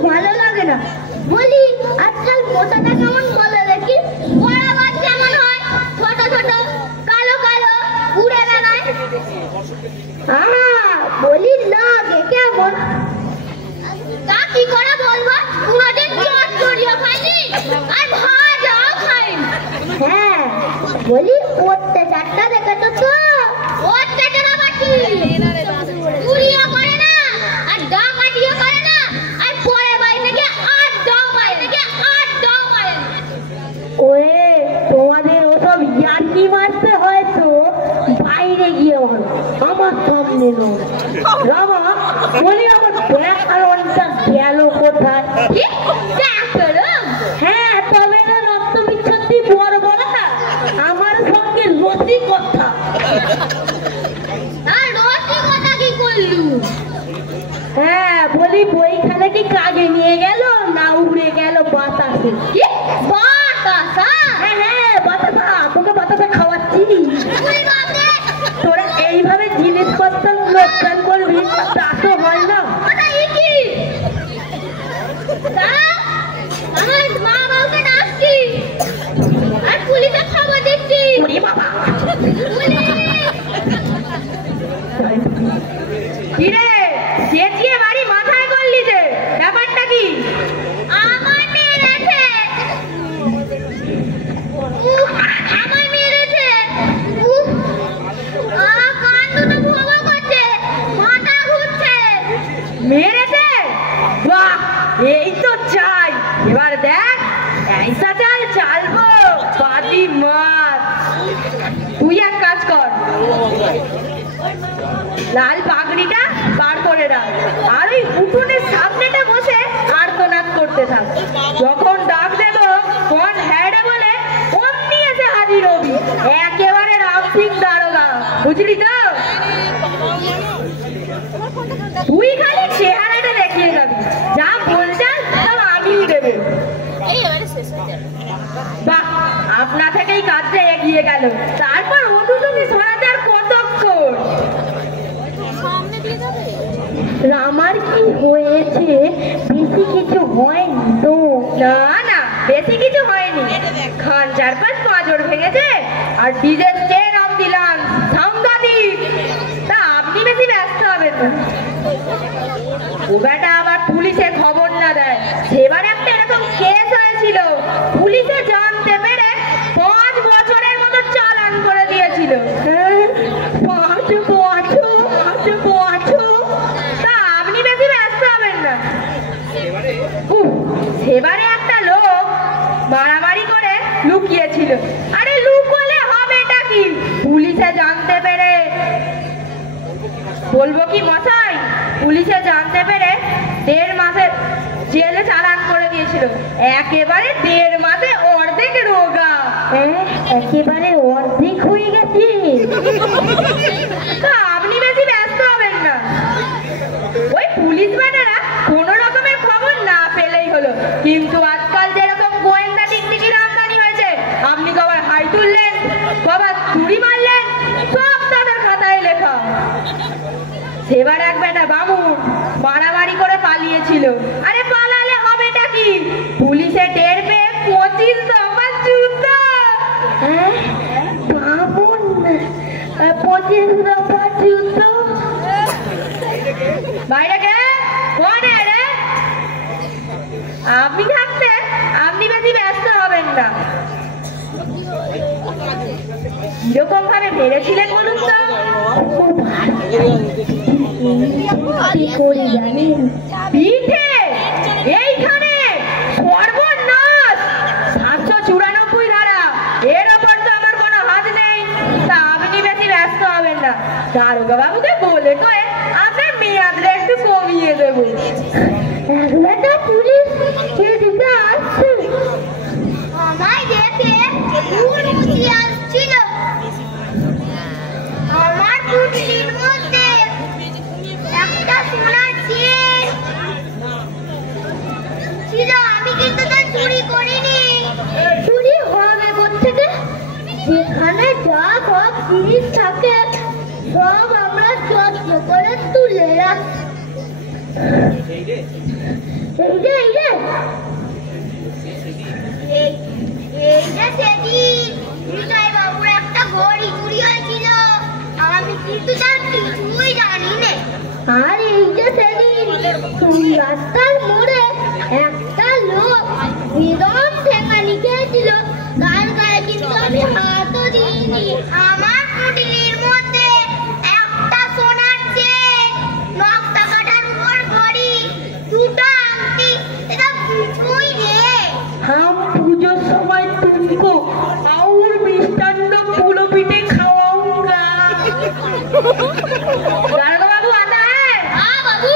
ভালো লাগে না। বলি আজকাল মোটাটা কেমন বলে দেখি? বরাবর যেমন হয়, ছোট ছোট কালো কালো উড়ে বেড়ায়। বলি লাগে কেমন? তা কি করে বলবো? কোনোদিন চড়িয়ে খাইনি আর ভাজাও খাইনি। হ্যাঁ, বলি অত্যাচারটা দেখেছো তো? অত্যাচার আবার কি? চুরিও করে না আর ডাকাতিও করে না, আর পরে বাইরে গিয়ে আড্ডাও পায় না। ওয়ে, তোমাদের ওসব ইয়ার্কি মারতে হয়তো বাইরে গিয়ে হলো, আমার সামনে নয়। রামা, বলি আমার ব্যাকরণটা গেল কোথায়? হ্যাঁ, তবে না রক্ত বিচ্ছন্দি বড় বড় না, আমার সঙ্গে রসিকতা। আর রসিকতা কি করলু? হ্যাঁ, বলি বইখানে কি কাজে নিয়ে গেল না উড়ে গেল বাতাসে? কি বাতাসা? হ্যাঁ হ্যাঁ, বাতাসা। তোকে বাতাসা খাওয়াচ্ছি। তোরা এইভাবে জিনিসপত্র লোকসান করবি, তা তো হয় না। লাল পাগড়িটা বার করে রাখ, আর ওই উঠোনের সামনেটা বসে আর্তনাদ করতে থাক। যখন ডাক দেব কোন হ্যাডে বলে অমনি এসে হাজির হবি, একেবারে রাম সিং দারোগা, বুঝলি তো? তুই খালি চেহারাটা দেখিয়ে যাবি, যা বলছেন সব আমিই দেবো। বাহ, আপনা থেকেই কাজটা এগিয়ে গেল। তারপর অনুজনী সরাতে আর কতক্ষণ? আমার কি হয়েছে? বেশি কিছু হয়নি তো? না না, বেশি কিছু হয়নি। খান 4-5 পাঁজর ভেঙেছে আর ডিজেল চেন অফ দিলাম, সাংঘাতিক। তা আপনি বেশি ব্যস্ত হবেন না। ও বেটা আবার পুলিশে খবর না দেয়। সেবার একটা এরকম কেস হয়েছিল, পুলিশে জানতে পেরে 5 বছরের মতো চালান করে দিয়েছিল। 5 বছর? তা আপনি বেশি ব্যস্ত হবেন না। সেবারে একটা লোক মারামারি করে লুকিয়েছিল। আরে লুকোলে হবেটা কি? পুলিশে জানতে পেরে, বলবো কি মশাই, পুলিশে জানতে পেরে 1.5 মাসের জেলে চালান করে দিয়েছিল। একেবারে 1.5 মাসে অর্ধেক রোগা। একেবারে অর্ধেক হয়ে গেছে। আপনি বেশি ব্যস্ত হবেন না। ওই পুলিশ ম্যানেরা কোন রকমের খবর না পেলেই হলো। কিন্তু আজকাল যেরকম গোয়েন্দা টিকটিকির আমদানি হয়েছে, আপনি কবার হাই তুললেন, কবার চুরি মারলেন, সব তাদের খাতায় লেখা। সেবার এক বেটা বামুন মারামারি করে পালিয়েছিল। আরে পালালে হবেটা কি? পুলিশে টের পেয়ে 25 দফা যুদ্ধ। বামুন 25 দফা যুদ্ধ? বাইরে কে? কোন রে? আপনি থাকতে আপনি বেশি ব্যস্ত হবেন না। কিরকম ভাবে মেরেছিলেন বলুন তো? পিঠে এইখানে সর্বনাশ, 794 ধারা, এর ওপর তো আমার কোনো হাত নেই। তা আপনি বেশি ব্যস্ত হবেন না। দারোগা বাবুকে বলে কয়ে আপনার মেয়াদটা একটু কমিয়ে দেবো। একটা পুলিশ এদিকে আসছে, আমায় দেখে উড়ে আসছিল। আমার পুটলির মধ্যে একটা সোনার চেন ছিল, আমি কিন্তু তা চুরি করিনি। চুরি হবে কোত্থেকে? যেখানে যা সব জিনিস থাকে সব আমরা যত্ন করে তুলে রাখি। এইটা সেদিন বিজয় বাবুর একটা ঘড়ি চুরি হয়েছিল, আমি কিন্তু তার কিছুই জানি না। আর এইটা সেদিন রাস্তার মোড়ে একটা লোক বেদম ঠেকানি খেয়েছিল, তার গায়ে কিন্তু আমি হাতও দিইনি। আমার পুটলির মধ্যে একটা সোনার চেন, নকটা কাটার উপর ঘড়ি, 2টা আংটি, এটা কিছুই নেই। हम पूजों समय तुमको और मिष्टान्न फूलो पीटे खावाऊंगा। दारोगा बाबू आता है? हाँ बाबू।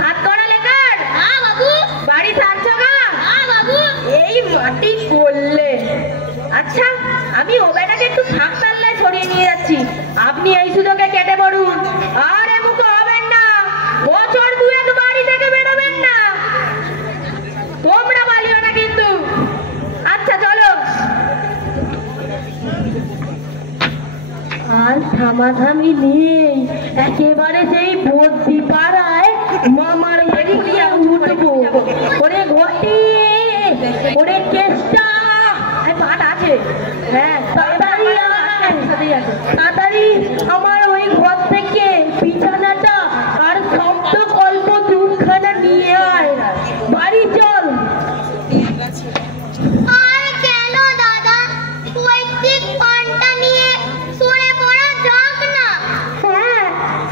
हाथ कौड़ा लेकर? हाँ बाबू। बाड़ी থাকছো না? हाँ बाबू। এই মাটি করলে। আচ্ছা, আমি ও বেটাকে একটু ফাঁক তাল্লায় ছড়িয়ে নিয়ে যাচ্ছি, আপনি এই সুযোগে কেটে পড়ুন। আর এমুখো হবেন না, বছর 2-1 বাড়ি থেকে বেরোবেন না। তোমরা পালিও না কিন্তু। আচ্ছা চলো। আর থামাথামি নেই, একেবারে সেই বদ্যি পাড়ায় মামার বাড়ি দিয়ে উঠবো। ওরে ঘটি, ওরে চেষ্টা পাট আছে। হ্যাঁ তাড়াতাড়ি তাড়াতাড়ি আমার ওই ঘর থেকে বিছানাটা আর শব্দ কল্প দুখানা নিয়ে আয়, বাড়ি চল। আর কেন দাদা, পৈতৃক পানটা নিয়ে সরে পড়া যাক না? হ্যাঁ,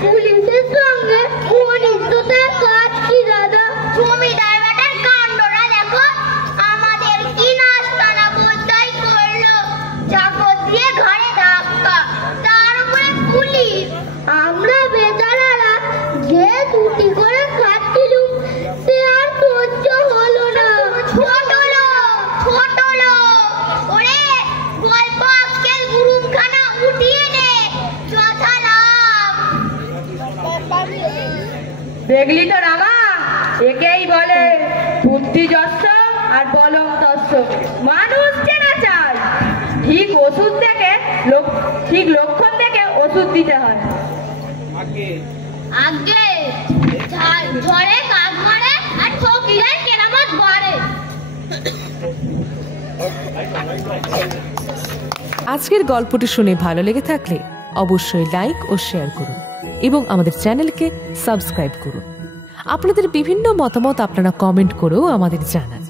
পুলিশের সঙ্গে ঘনিষ্ঠতার কাজ কি দাদা? জমিদার বেটার কাণ্ডটা দেখো, আমাদের কি নাস্তানা বোঝাই করলো, চাকর দিয়ে ঘরে ধাক্কা, তা দেখলি তো রামা, একেই বলে বুদ্ধি যস্য আর বলম তস্য। মানুষ চেনা চাই, ঠিক ওষুধ থেকে ঠিক লক্ষণ থেকে ওষুধ দিতে হয়। আগে ঝড়ে কাক মারে আর ঠকিলে কেরামত বাড়ে। আজকের গল্পটি শুনে ভালো লেগে থাকলে অবশ্যই লাইক ও শেয়ার করুন এবং আমাদের চ্যানেলকে সাবস্ক্রাইব করুন। আপনাদের বিভিন্ন মতামত আপনারা কমেন্ট করেও আমাদের জানান।